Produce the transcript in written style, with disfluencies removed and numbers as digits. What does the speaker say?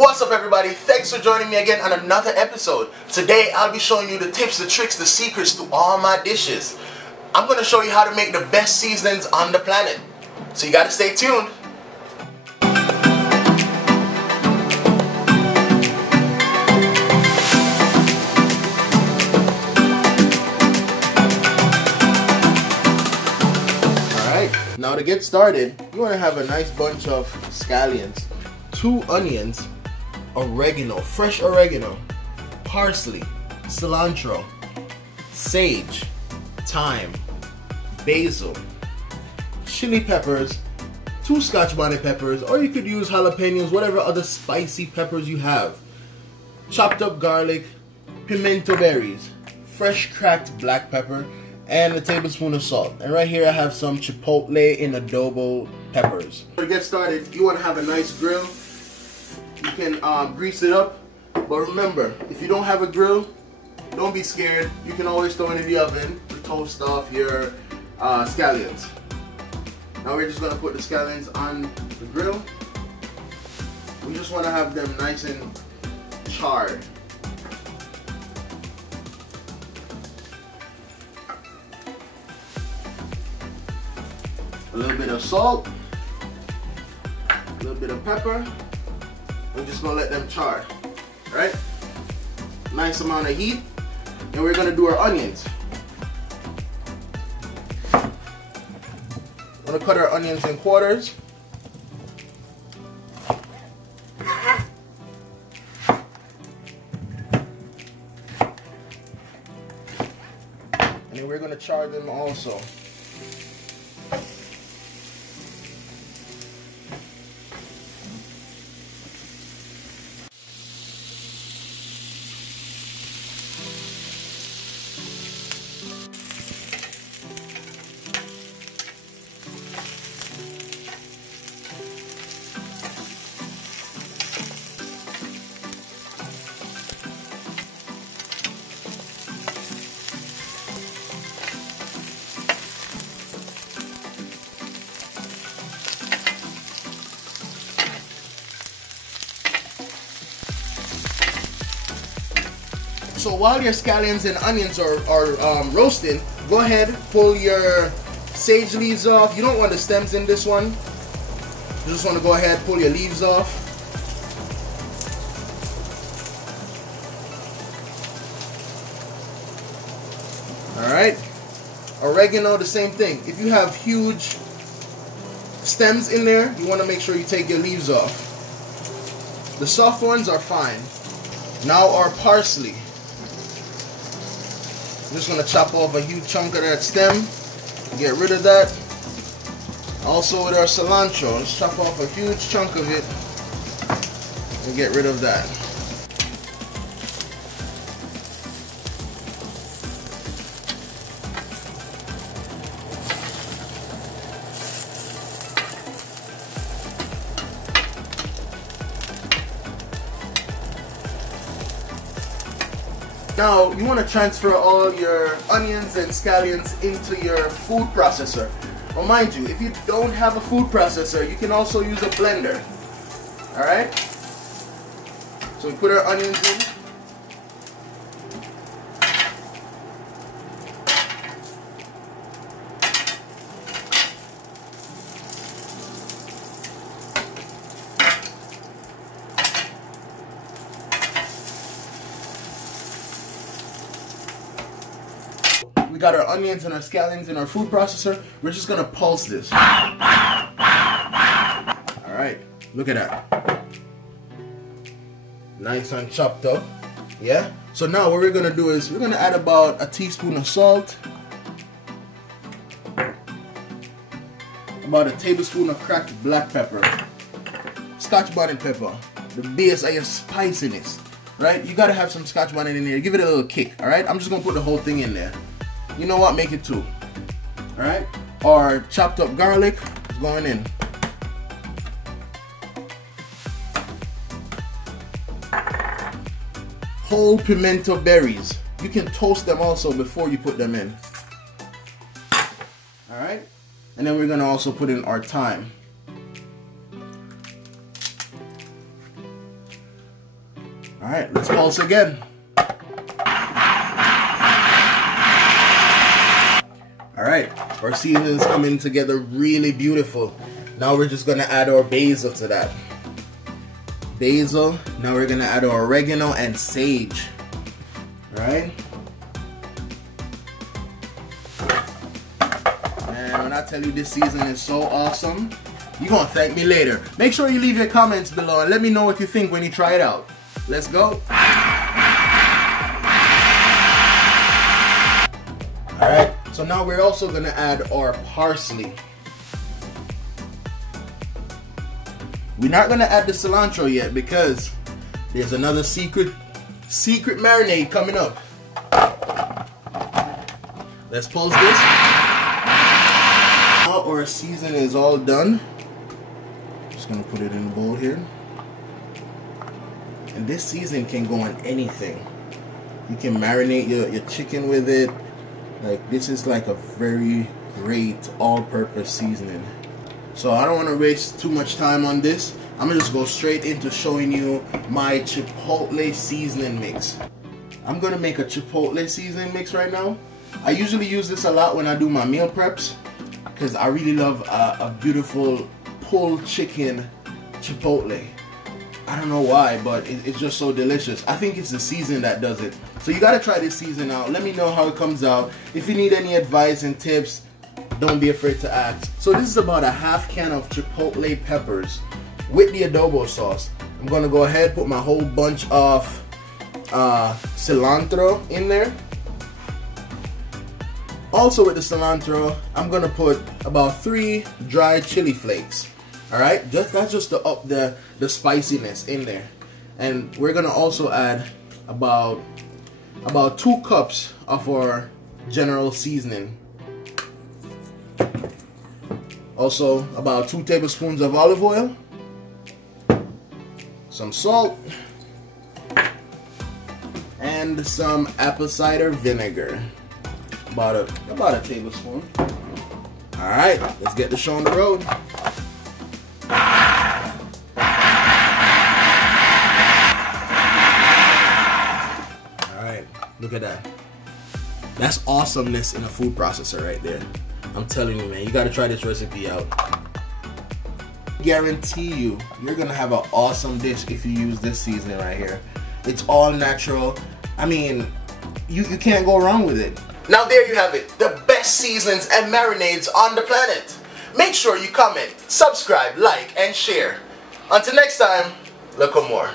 What's up everybody, thanks for joining me again on another episode. Today I'll be showing you the tips, the tricks, the secrets to all my dishes. I'm going to show you how to make the best seasonings on the planet. So you gotta stay tuned. Alright, now to get started, you want to have a nice bunch of scallions, 2 onions, oregano, fresh oregano, parsley, cilantro, sage, thyme, basil, chili peppers, 2 scotch bonnet peppers, or you could use jalapenos, whatever other spicy peppers you have, chopped up garlic, pimento berries, fresh cracked black pepper, and a tablespoon of salt. And right here I have some chipotle in adobo peppers. To get started, you want to have a nice grill. You can grease it up, but remember, if you don't have a grill, don't be scared. You can always throw it in the oven to toast off your scallions. Now we're just going to put the scallions on the grill. We just want to have them nice and charred. A little bit of salt, a little bit of pepper. We're just going to let them char, right? Nice amount of heat. And we're going to do our onions. We're going to cut our onions in quarters. And then we're going to char them also. So while your scallions and onions are roasting, go ahead, pull your sage leaves off. You don't want the stems in this one. You just want to go ahead, pull your leaves off. Alright. Oregano, the same thing. If you have huge stems in there, you want to make sure you take your leaves off. The soft ones are fine. Now our parsley. I'm just going to chop off a huge chunk of that stem, get rid of that. Also with our cilantro, let's chop off a huge chunk of it and get rid of that. Now, you want to transfer all your onions and scallions into your food processor. Well, mind you, if you don't have a food processor, you can also use a blender. Alright? So we put our onions in. We got our onions and our scallions in our food processor. We're just gonna pulse this. Alright, look at that. Nice and chopped up. Yeah? So now what we're gonna do is we're gonna add about a teaspoon of salt, about a tablespoon of cracked black pepper, scotch bonnet pepper, the base of your spiciness. Right? You gotta have some scotch bonnet in there. Give it a little kick. Alright? I'm just gonna put the whole thing in there. You know what? Make it 2. Alright? Our chopped up garlic is going in. Whole pimento berries. You can toast them also before you put them in. Alright? And then we're going to also put in our thyme. Alright, let's pulse again. Alright, our seasoning's coming together really beautiful. Now we're just gonna add our basil to that. Basil, now we're gonna add our oregano and sage. Alright? And when I tell you this season is so awesome, you're gonna thank me later. Make sure you leave your comments below and let me know what you think when you try it out. Let's go. Alright, so now we're also gonna add our parsley. We're not gonna add the cilantro yet because there's another secret marinade coming up. Let's pause this. Now our season is all done. Just gonna put it in the bowl here. And this season can go on anything. You can marinate your chicken with it. Like, this is like a very great all-purpose seasoning. So I don't want to waste too much time on this. I'm gonna just go straight into showing you my chipotle seasoning mix. I'm gonna make a chipotle seasoning mix right now. I usually use this a lot when I do my meal preps because I really love a beautiful pulled chicken chipotle. I don't know why, but it's just so delicious. I think it's the season that does it. So you gotta try this season out. Let me know how it comes out. If you need any advice and tips, don't be afraid to ask. So this is about a half can of chipotle peppers with the adobo sauce. I'm gonna go ahead and put my whole bunch of cilantro in there. Also with the cilantro, I'm gonna put about 3 dry chili flakes. Alright, that's just to up the spiciness in there. And we're gonna also add about 2 cups of our general seasoning. Also about 2 tablespoons of olive oil, some salt, and some apple cider vinegar. About a tablespoon. Alright, let's get the show on the road. Look at that. That's awesomeness in a food processor right there. I'm telling you, man, you gotta try this recipe out. Guarantee you're gonna have an awesome dish if you use this seasoning right here. It's all natural. I mean, you can't go wrong with it. Now there you have it, the best seasonings and marinades on the planet. Make sure you comment, subscribe, like, and share. Until next time, look for more.